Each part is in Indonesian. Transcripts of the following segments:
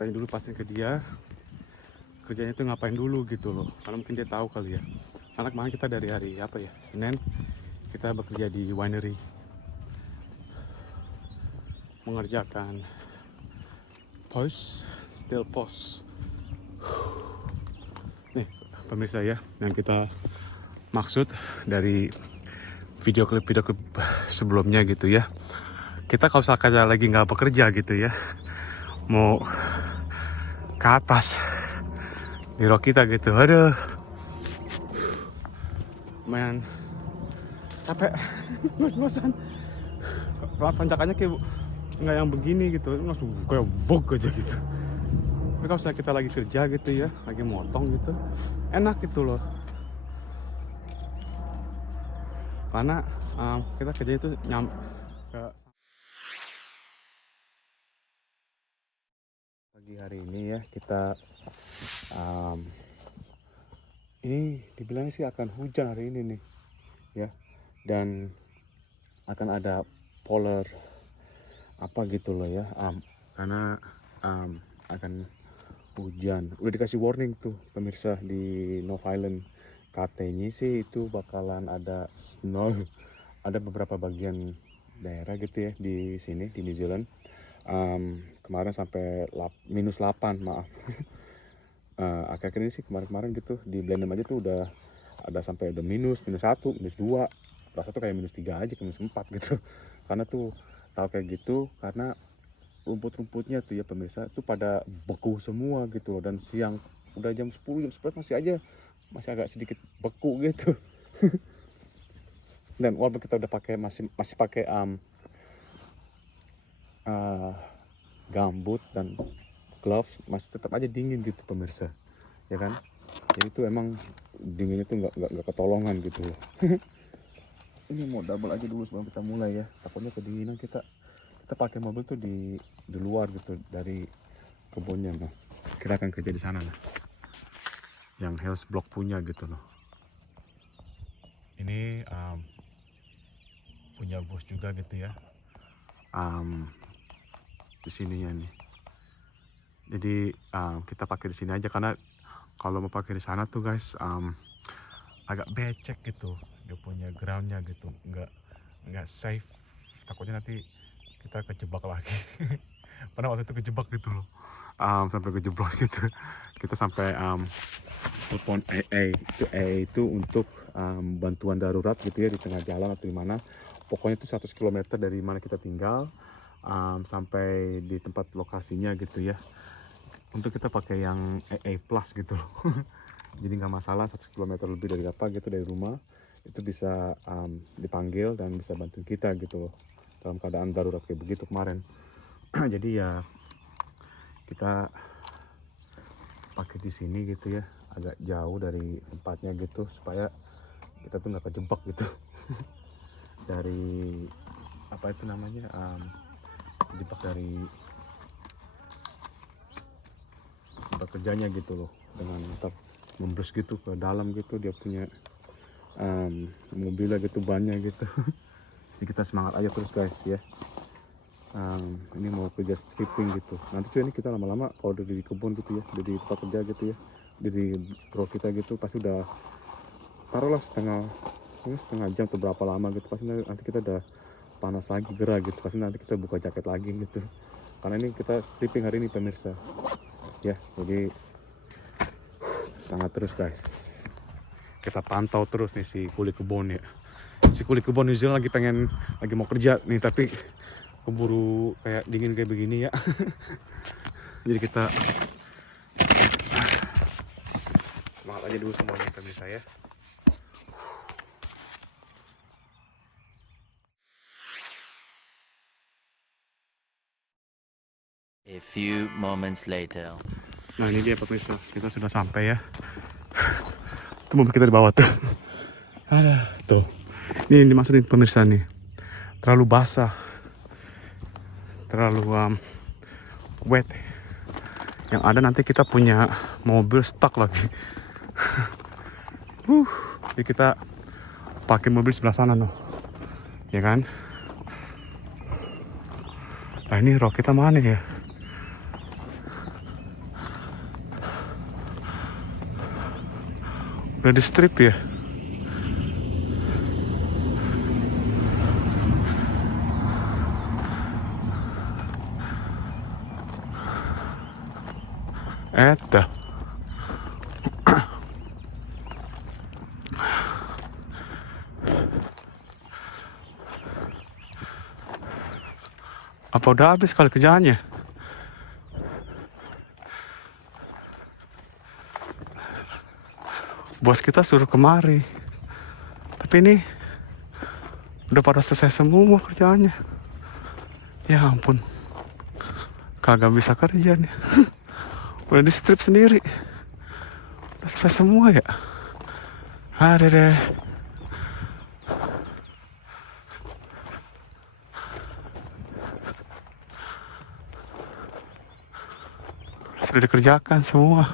tanya dulu pasti ke dia kerjanya itu ngapain dulu gitu loh, karena mungkin dia tahu kali ya. Karena kemarin kita dari hari apa ya, Senin kita bekerja di winery mengerjakan still post. Nih pemirsa ya, yang kita maksud dari video klip sebelumnya gitu ya, kita kalau misalkan lagi nggak bekerja gitu ya, mau ke atas di rok kita gitu, aduh lumayan capek, ngos-ngosan. Tanjakannya kayak nggak yang begini gitu, langsung kayak vog aja gitu. Tapi kalau misalnya kita lagi kerja gitu ya, lagi motong gitu, enak gitu loh. Karena kita kerja itu ke pagi hari ini ya, kita ini dibilangnya sih akan hujan hari ini nih ya, dan akan ada polar apa gitu loh ya, karena akan hujan. Udah dikasih warning tuh pemirsa di North Island, katanya sih itu bakalan ada snow, ada beberapa bagian daerah gitu ya di sini di New Zealand. Kemarin sampai -8 maaf. Akhir-akhir ini sih kemarin-kemarin gitu di Blenheim aja tuh udah ada sampai udah -1, -2, rasa tuh kayak -3 aja ke -4 gitu. Karena tuh tahu kayak gitu karena rumput-rumputnya tuh ya pemirsa tuh pada beku semua gitu loh, dan siang udah jam 10 jam 11 masih agak sedikit beku gitu. Dan walaupun kita udah pakai masih pakai gambut dan gloves, masih tetap aja dingin gitu pemirsa ya kan. Jadi itu emang dinginnya tuh nggak ketolongan gitu loh. Ini mau double aja dulu sebelum kita mulai ya, takutnya kedinginan. Kita pakai mobil tuh di luar gitu dari kebunnya. Nah kita akan kerja di sana lah, yang Hells Block punya gitu loh. Ini punya bos juga gitu ya, di sininya nih. Jadi kita pakai di sini aja, karena kalau mau pakai di sana tuh guys agak becek gitu, dia punya groundnya gitu, nggak safe. Takutnya nanti kita kejebak lagi. Pernah waktu itu kejebak gitu loh, sampai kejeblos gitu. Kita sampai telepon AA itu untuk bantuan darurat gitu ya, di tengah jalan atau di mana. Pokoknya itu 100 km dari mana kita tinggal sampai di tempat lokasinya gitu ya. Untuk kita pakai yang AA plus gitu loh. Jadi nggak masalah 100 km lebih dari apa gitu dari rumah, itu bisa dipanggil dan bisa bantu kita gitu loh dalam keadaan darurat kayak begitu kemarin. Jadi ya kita pakai di sini gitu ya, agak jauh dari tempatnya gitu supaya kita tuh nggak kejebak gitu. Dari apa itu namanya, kejebak dari tempat kerjanya gitu loh, dengan ntar membrus gitu ke dalam gitu, dia punya mobilnya gitu, bannya gitu. Jadi kita semangat aja terus guys ya. Ini mau kerja stripping gitu. Nanti cuy ini kita lama-lama kalau udah di kebun gitu ya, udah di tempat kerja gitu ya, udah di bro kita gitu, pasti udah taruhlah setengah jam atau berapa lama gitu, pasti nanti kita udah panas lagi, gerah gitu, pasti nanti kita buka jaket lagi gitu. Karena ini kita stripping hari ini pemirsa ya, jadi semangat terus guys. Kita pantau terus nih si kuli kebun ya. Si kuli kebun New Zealand lagi mau kerja nih, tapi keburu kayak dingin kayak begini ya. Jadi kita semangat aja dulu semuanya pemirsa ya. A few moments later. Nah ini dia pemirsa, kita sudah sampai ya. Itu mobil kita di bawah tuh. Ada tuh. Ini yang dimaksudin pemirsa nih. Terlalu basah, terlalu wet. Yang ada nanti kita punya mobil stuck lagi. Jadi kita pakai mobil sebelah sana noh, ya kan? Nah ini rok kita mana ya? Udah di strip ya. Eta. Apa udah habis kali kerjaannya? Bos kita suruh kemari. Tapi ini udah pada selesai semua kerjaannya. Ya ampun. Kagak bisa kerja nih. Udah di strip sendiri. Udah selesai semua ya. Ada deh. Sudah dikerjakan semua.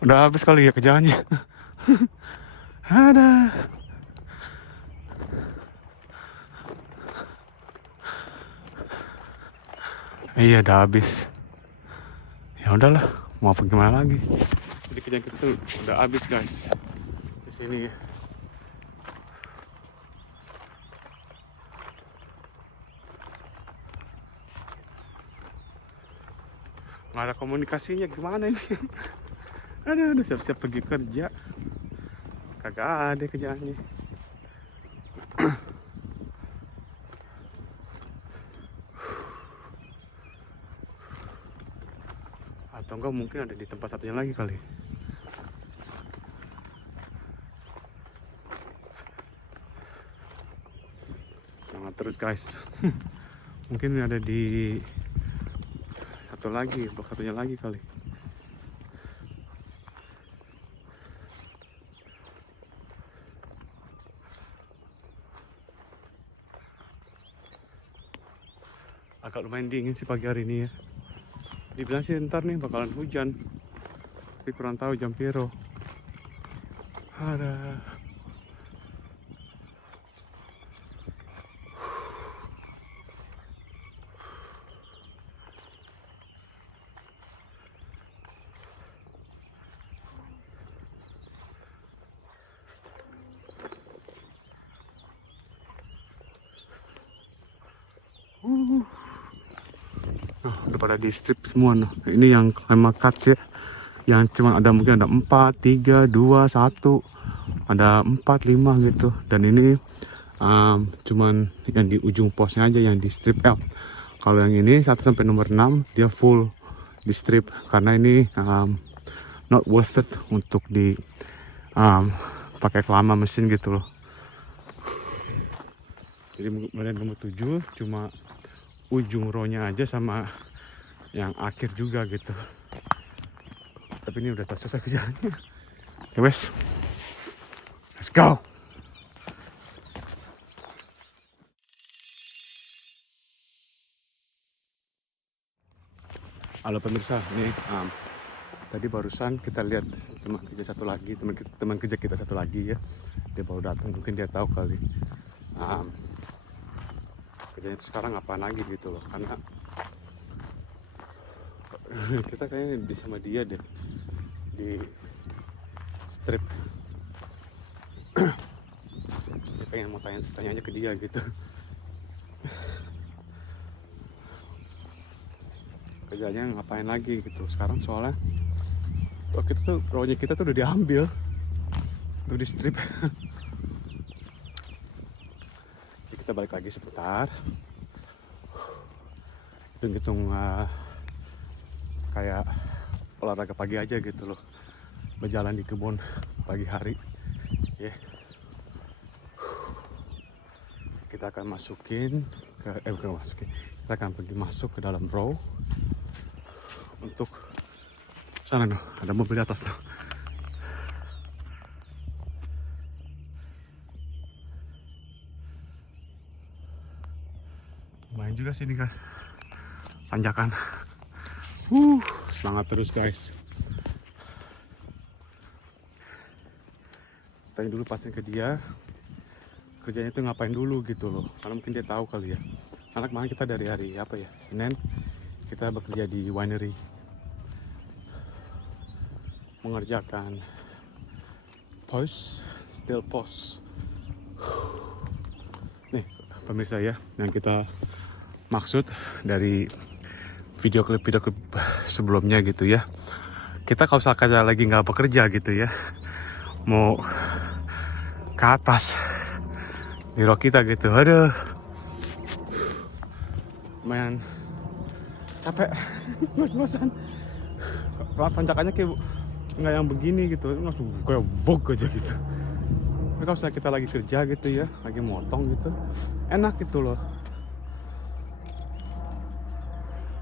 Udah habis kali ya kerjaannya. Ada. Iya udah habis. Ya udahlah, mau apa gimana lagi. Jadi kerjaan kita tuh udah habis guys. Di sini ya. Nggak ada komunikasinya gimana ini. Udah siap-siap pergi kerja. Kagak ada kerjaannya. Atau enggak mungkin ada di tempat satunya lagi kali. Semangat terus guys. Mungkin ada di satu lagi, blok satunya lagi kali. Agak lumayan dingin sih pagi hari ini ya. Dibilang sih ntar nih bakalan hujan. Tapi kurang tahu jam piro. Ada. Udah pada di strip semua noh. Ini yang memang cuts ya. Yang cuma ada mungkin ada 4, 3, 2, 1. Ada 4, 5 gitu. Dan ini cuman yang di ujung posnya aja yang di strip L. Kalau yang ini 1 sampai nomor 6 dia full di strip karena ini not worth it untuk di pakai kelama mesin gitu loh. Jadi kemudian nomor 7 cuma ujung row-nya aja sama yang akhir juga gitu. Tapi ini udah selesai kerjaannya. Oke wes, let's go. Halo pemirsa, ini tadi barusan kita lihat teman kerja satu lagi, teman kerja kita satu lagi ya. Dia baru datang, mungkin dia tahu kali kerjanya sekarang apa lagi gitu loh. Karena kita kayaknya di sama dia deh di strip. Dia pengen mau tanya aja ke dia gitu. Kerjanya ngapain lagi gitu sekarang soalnya rohnya kita tuh udah diambil tuh di strip. Jadi kita balik lagi sebentar, hitung-hitung kayak olahraga pagi aja gitu loh, berjalan di kebun pagi hari ya. Kita akan masukin kita akan pergi masuk ke dalam row untuk sana noh, ada mobil di atas noh. Lumayan juga sini guys, tanjakan. Semangat terus guys. Tanya dulu pastiin ke dia kerjanya itu ngapain dulu gitu loh, karena mungkin dia tahu kali ya. Karena kemarin kita dari hari apa ya, Senin kita bekerja di winery mengerjakan still post. Nih pemirsa ya, yang kita maksud dari video klip sebelumnya gitu ya, kita kalau misalkan lagi nggak bekerja gitu ya, mau ke atas di rock kita gitu, aduh lumayan capek, ngos-ngosan. Tanjakannya kayak nggak yang begini gitu, langsung kayak bog aja gitu. Tapi kalau misalnya kita lagi kerja gitu ya, lagi motong gitu, enak gitu loh.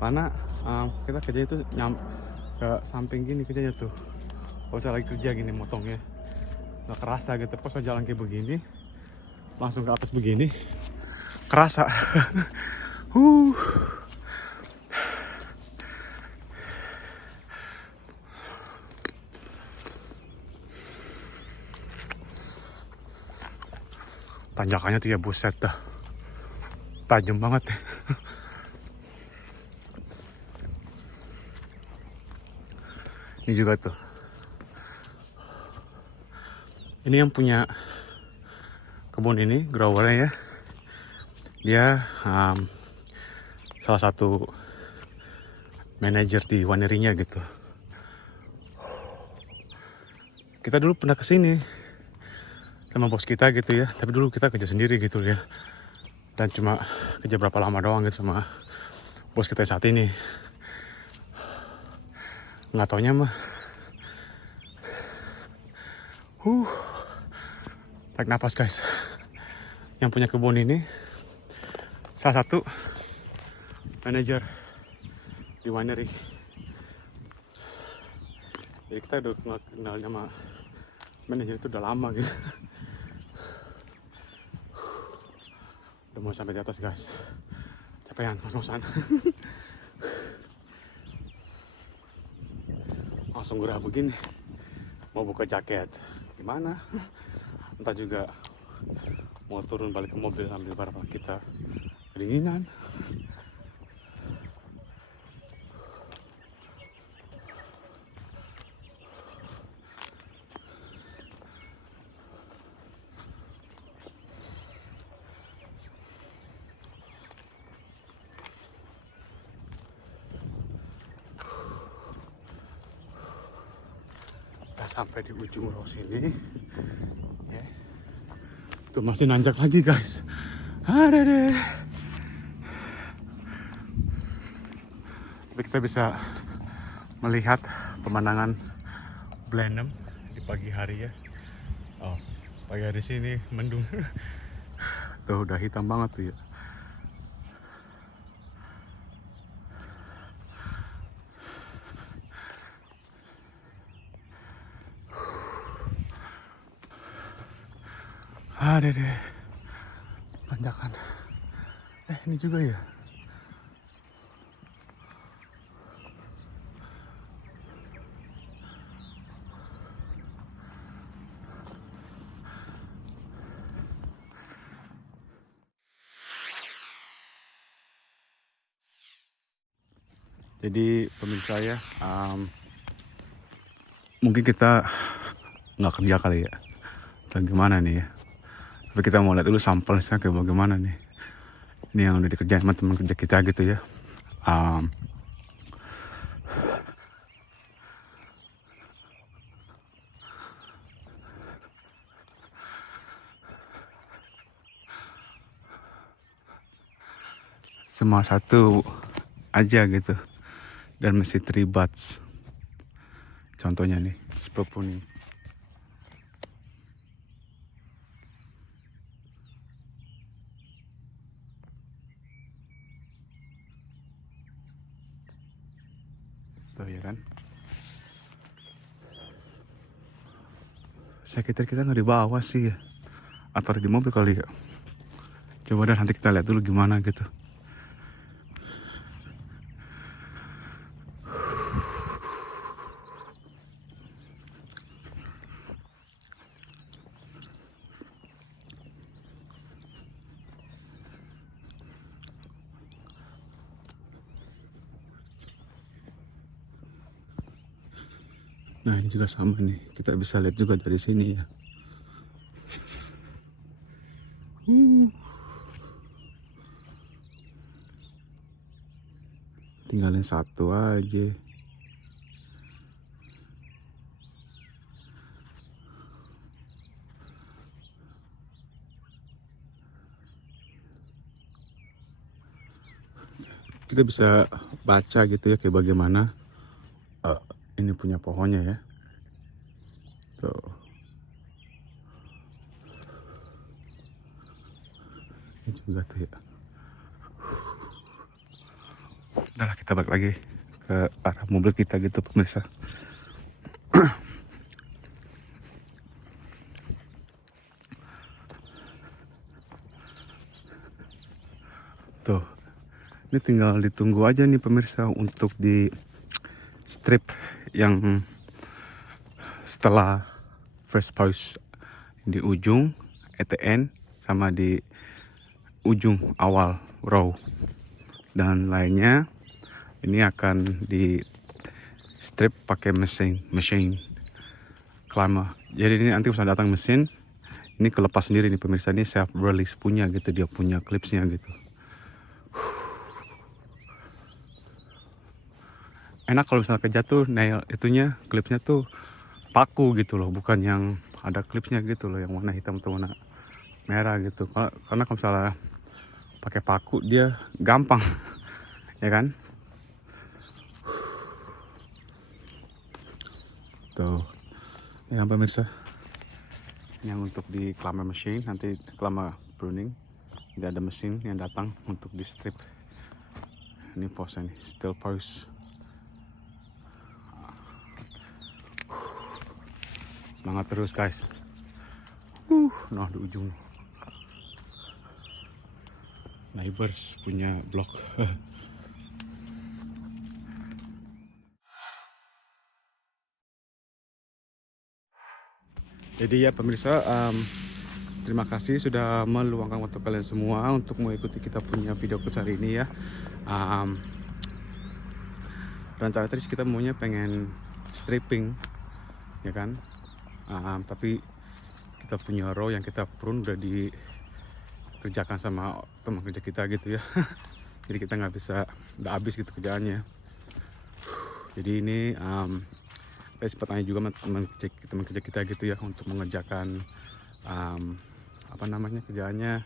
Karena kita kerja itu ke samping gini kerjanya tuh. Kalau saya lagi kerja gini motongnya nggak kerasa gitu. Pas saya jalan kayak begini, langsung ke atas begini, kerasa. Tanjakannya tuh ya buset dah, tajam banget. Ini juga tuh, ini yang punya kebun ini, growernya ya, dia salah satu manajer di winery-nya gitu. Kita dulu pernah kesini sama bos kita gitu ya, tapi dulu kita kerja sendiri gitu ya, dan cuma kerja berapa lama doang gitu sama bos kita saat ini. Nggak taunya mah tarik napas guys. Yang punya kebun ini salah satu manajer di winery. Jadi kita udah kenalnya sama manajer itu udah lama gitu. Udah mau sampai di atas guys, capean ngos-ngosan. Langsung gerah begini, mau buka jaket gimana, entah juga mau turun balik ke mobil ambil barang kita kedinginan. Sampai di ujung road sini ya. Tuh masih nanjak lagi guys, ada deh. Tapi kita bisa melihat pemandangan Blenheim di pagi hari ya. Oh, pagi hari sini mendung. Tuh udah hitam banget tuh ya. Ada deh tanjakan. Ini juga ya. Jadi pemirsa ya, mungkin kita nggak kerja kali ya, atau gimana nih ya. Tapi kita mau lihat dulu sampelnya kayak bagaimana nih. Ini yang udah dikerjain sama teman kerja kita gitu ya. Cuma satu aja gitu, dan mesti 3 bats. Contohnya nih, sepupu nih. Tuh ya kan. Sekitar kita nggak di bawah sih ya, atau di mobil kali ya. Coba deh nanti kita lihat dulu gimana gitu. Nah ini juga sama nih, kita bisa lihat juga dari sini ya. Tinggalin satu aja. Kita bisa baca gitu ya kayak bagaimana ini punya pohonnya ya. Tuh. Ini juga tuh ya. Udah lah, kita balik lagi ke arah mobil kita gitu pemirsa. Tuh, ini tinggal ditunggu aja nih pemirsa untuk di strip yang setelah first pause di ujung ETN sama di ujung awal row, dan lainnya ini akan di strip pakai mesin climber. Jadi ini nanti bisa datang mesin ini kelepas sendiri nih pemirsa, ini self release punya gitu, dia punya clipsnya gitu. Enak kalau misalnya kejatuh nail itunya, klipsnya tuh paku gitu loh, bukan yang ada klipsnya gitu loh yang warna hitam atau warna merah gitu. Karena kalau misalnya pakai paku dia gampang ya kan. Tuh ya kan pemirsa, yang untuk di climber machine, nanti climber pruning tidak ada mesin yang datang untuk di strip. Ini posnya nih, still pause. Semangat terus guys. Nah di ujung neighbors punya blok. Jadi ya pemirsa, terima kasih sudah meluangkan waktu kalian semua untuk mengikuti kita punya video clips hari ini ya. Rencana tadi kita maunya pengen stripping ya kan. Tapi kita punya row yang kita prune udah dikerjakan sama teman kerja kita gitu ya. Jadi kita nggak bisa, udah habis gitu kerjaannya. Jadi ini saya sempat tanya juga teman kerja kita gitu ya untuk mengerjakan apa namanya kerjaannya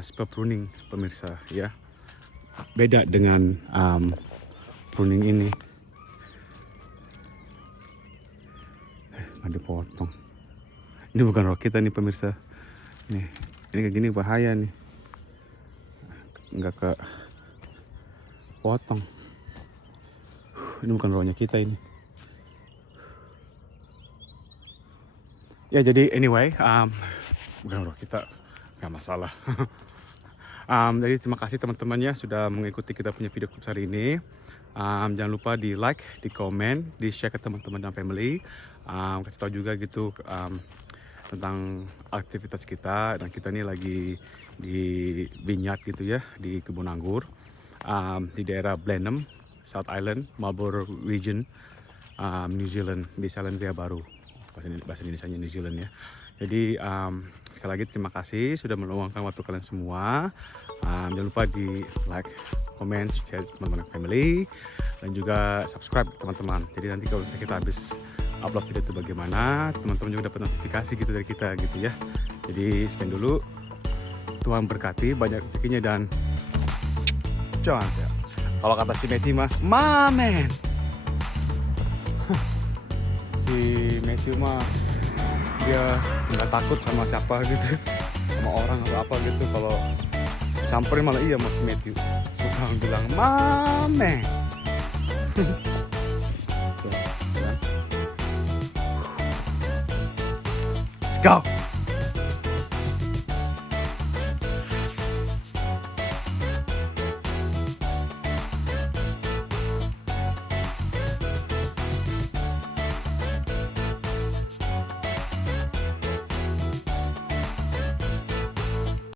spur pruning pemirsa ya. Beda dengan pruning ini. Nggak dipotong. Ini bukan row kita nih pemirsa. Nih, ini kayak gini bahaya nih. Nggak ke potong. Ini bukan rownya kita ini. Ya jadi anyway, bukan row kita, nggak masalah. Jadi terima kasih teman-temannya sudah mengikuti kita punya video clips hari ini. Jangan lupa di like, di komen, di share ke teman-teman dan family. Kasih tahu juga gitu tentang aktivitas kita, dan kita ini lagi di vineyard gitu ya, di kebun anggur di daerah Blenheim, South Island, Marlborough Region, New Zealand, di Selandia Baru, bahasa Indonesianya New Zealand ya. Jadi sekali lagi terima kasih sudah meluangkan waktu kalian semua. Jangan lupa di like, comment, share teman-teman family, dan juga subscribe teman-teman. Jadi nanti kalau kita habis upload video itu bagaimana, teman-teman juga dapat notifikasi gitu dari kita gitu ya. Jadi sekian dulu, Tuhan berkati, banyak rezekinya, dan jangan sehat. Kalau kata si Matthew mah, mamen. Si Matthew mah dia nggak takut sama siapa gitu, sama orang atau apa gitu. Kalau samperin malah iya mas Matthew suka bilang mamen. Let's go.